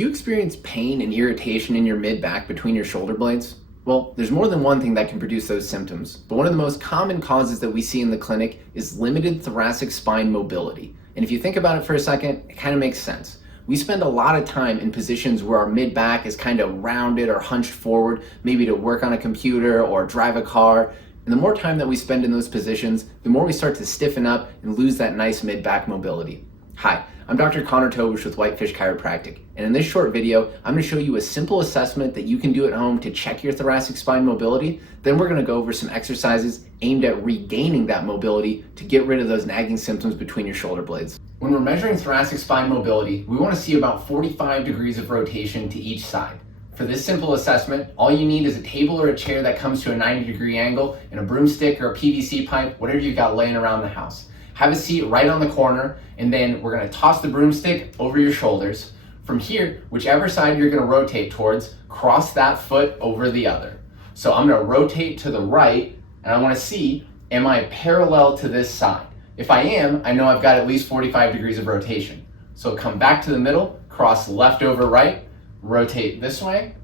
Do you experience pain and irritation in your mid-back between your shoulder blades? Well, there's more than one thing that can produce those symptoms, but one of the most common causes that we see in the clinic is limited thoracic spine mobility. And if you think about it for a second, it kind of makes sense. We spend a lot of time in positions where our mid-back is kind of rounded or hunched forward, maybe to work on a computer or drive a car. And the more time that we spend in those positions, the more we start to stiffen up and lose that nice mid-back mobility. Hi, I'm Dr. Tobisch with Whitefish Chiropractic, and in this short video, I'm going to show you a simple assessment that you can do at home to check your thoracic spine mobility. Then we're going to go over some exercises aimed at regaining that mobility to get rid of those nagging symptoms between your shoulder blades. When we're measuring thoracic spine mobility, we want to see about 45 degrees of rotation to each side. For this simple assessment, all you need is a table or a chair that comes to a 90-degree angle and a broomstick or a PVC pipe, whatever you've got laying around the house. Have a seat right on the corner, and then we're going to toss the broomstick over your shoulders. From here, whichever side you're going to rotate towards, cross that foot over the other. So I'm going to rotate to the right, and I want to see, am I parallel to this side? If I am, I know I've got at least 45 degrees of rotation. So come back to the middle, cross left over right, rotate this way.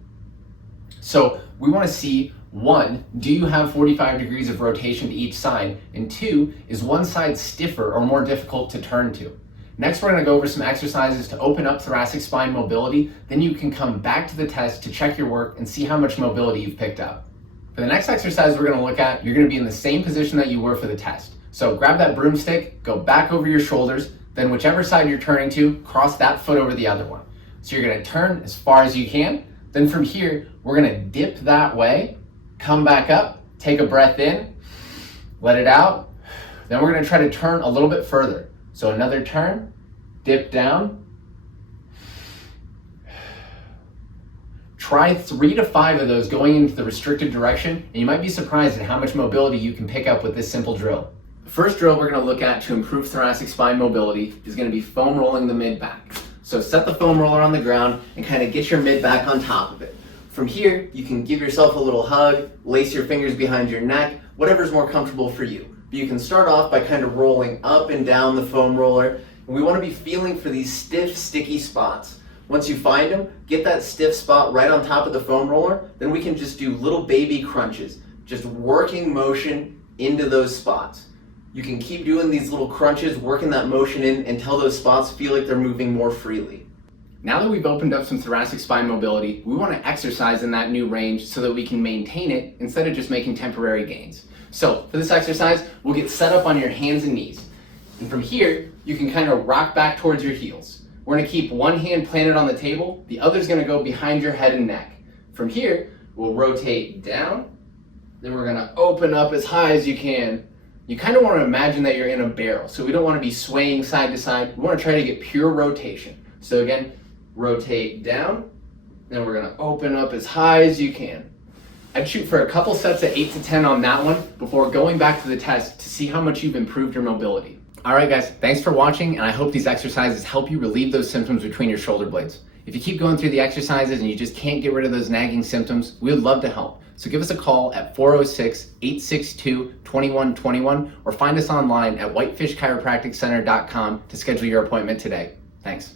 So we want to see, one, do you have 45 degrees of rotation to each side? And two, is one side stiffer or more difficult to turn to? Next, we're going to go over some exercises to open up thoracic spine mobility. Then you can come back to the test to check your work and see how much mobility you've picked up. For the next exercise we're going to look at, you're going to be in the same position that you were for the test. So grab that broomstick, go back over your shoulders, then whichever side you're turning to, cross that foot over the other one. So you're going to turn as far as you can. Then from here, we're going to dip that way, come back up, take a breath in, let it out. Then we're going to try to turn a little bit further. So another turn, dip down. Try 3 to 5 of those going into the restricted direction, and you might be surprised at how much mobility you can pick up with this simple drill. The first drill we're going to look at to improve thoracic spine mobility is going to be foam rolling the mid-back. So set the foam roller on the ground and kind of get your mid-back on top of it. From here, you can give yourself a little hug, lace your fingers behind your neck, whatever's more comfortable for you. But you can start off by kind of rolling up and down the foam roller. And we want to be feeling for these stiff, sticky spots. Once you find them, get that stiff spot right on top of the foam roller, then we can just do little baby crunches, just working motion into those spots. You can keep doing these little crunches, working that motion in until those spots feel like they're moving more freely. Now that we've opened up some thoracic spine mobility, we want to exercise in that new range so that we can maintain it instead of just making temporary gains. So for this exercise, we'll get set up on your hands and knees. And from here, you can kind of rock back towards your heels. We're going to keep one hand planted on the table, the other's going to go behind your head and neck. From here, we'll rotate down, then we're going to open up as high as you can. You kind of want to imagine that you're in a barrel, so we don't want to be swaying side to side. We want to try to get pure rotation. So again, rotate down, then we're going to open up as high as you can. I'd shoot for a couple sets of 8 to 10 on that one before going back to the test to see how much you've improved your mobility. All right, guys, thanks for watching, and I hope these exercises help you relieve those symptoms between your shoulder blades. If you keep going through the exercises and you just can't get rid of those nagging symptoms, we would love to help. So give us a call at 406-862-2121 or find us online at whitefishchiropracticcenter.com to schedule your appointment today. Thanks.